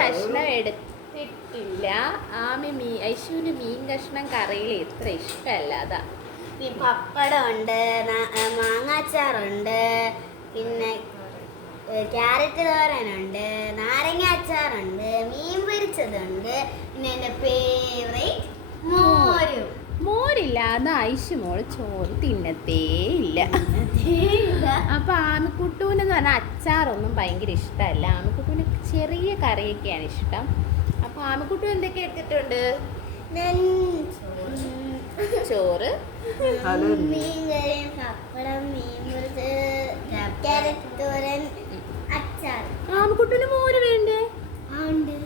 കഷ്ണം എടുത്തിട്ടില്ല. ഐശുവിന് മീൻ കഷ്ണം കറിയിൽ ഇത്ര ഇഷ്ടമല്ല, അതാ. പപ്പടം ഉണ്ട്, മാങ്ങാച്ചാറുണ്ട്, പിന്നെ ക്യാരറ്റ് തോരനുണ്ട്, നാരങ്ങ അച്ചാറുണ്ട്, മീൻ പൊരിച്ചതുണ്ട്, പിന്നെ എൻ്റെ ഫേവറേറ്റ് മോരും. മോരില്ല, അത് ഐശു മോള് ചോറ് തിന്നത്തേ ഇല്ല. അപ്പൊ ആമിക്കുട്ടൂന്ന് പറഞ്ഞാൽ അച്ചാറൊന്നും ഭയങ്കര ഇഷ്ടമല്ല. ആമിക്കുട്ടൂന് ചെറിയ കറിയൊക്കെയാണ് ഇഷ്ടം. അപ്പൊ ആമിക്കുട്ടു എന്തൊക്കെ എടുത്തിട്ടുണ്ട്? ചോറ്, മീൻകറിയും, പപ്പടം, മീൻ പൊരിച്ചത്, ക്യാരറ്റ് തോരൻ, അച്ചാർ. ആമിക്കുട്ടൂന് മോര് വേണ്ടേ? ഉണ്ട്.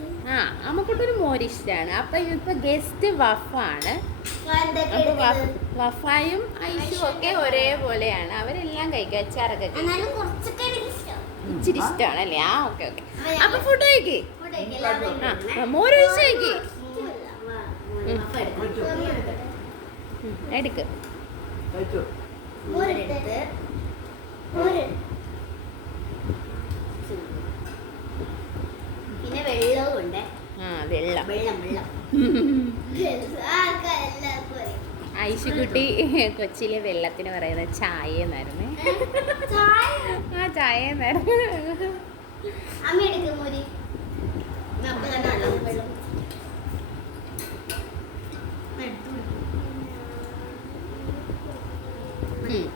ആമിക്കുട്ടൂന് മോര് ഇഷ്ടമാണ്. അപ്പൊ ഇപ്പൊ ഗസ്റ്റ് വഫാണ്. അപ്പൊ വഫായും ഐശുവും ഒക്കെ ഒരേപോലെയാണ്. അവരെല്ലാം കഴിക്കും, അച്ചാറൊക്കെ ഇച്ചിരി ഇഷ്ടമാണല്ലേ? ഓക്കെ. അപ്പൊ ഫുഡ് കഴിക്കേ, മോര് ഒഴിച്ച് കഴിക്കേ. എടുക്ക്. പിന്നെ വെള്ളവും ഉണ്ട്. വെള്ളം. ഐശുക്കുട്ടി കൊച്ചിയിലെ വെള്ളത്തിന് പറയുന്നത് ചായ എന്നായിരുന്നു. ചായ എന്നായിരുന്നു. അമ്മ എടുക്കും മോര്.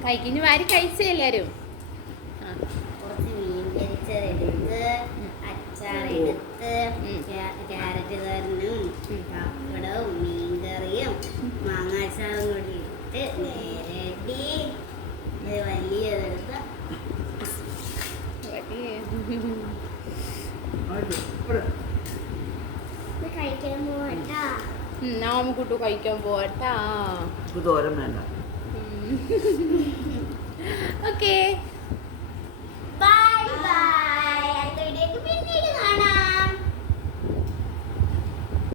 കഴിക്കിഞ്ഞ് വാരി കഴിച്ചേ എല്ലാരും. കുറച്ച് മീൻ പൊരിച്ചതെടുത്ത്, അച്ചാറെടുത്ത്, ക്യാരറ്റ് തോരനും പപ്പടവും മീൻകറിയും മാങ്ങാച്ചാറും കൂടി ഇട്ട് നേരടി വലിയതെടുത്ത് കഴിക്കാൻ പോകട്ടാ. നാമക്കുട്ടു കഴിക്കാൻ പോകട്ടാ. തോരൻ വേണ്ട. ഓക്കേ.